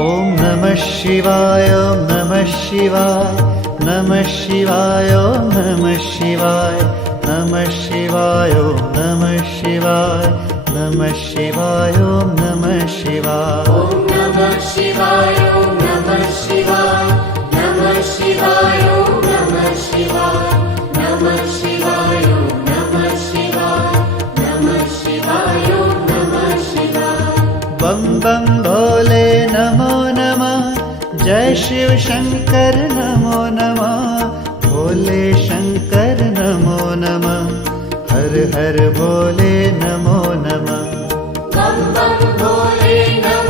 ॐ नमः शिवाय ॐ नमः शिवाय नमः शिवाय ॐ नमः शिवाय नमः शिवाय ॐ नमः शिवाय नमः शिवाय ॐ नमः शिवाय ॐ नमः शिवाय ॐ नमः शिवाय नमः शिवाय ॐ नमः शिवाय नमः शिवाय ॐ नमः शिवाय नमः शिवाय ॐ नमः शिवाय बम बम भोले नमो नमः जय शिव शंकर नमो नमः भोले शंकर नमो नमः हर हर भोले नमो नमः बम बम भोले नमो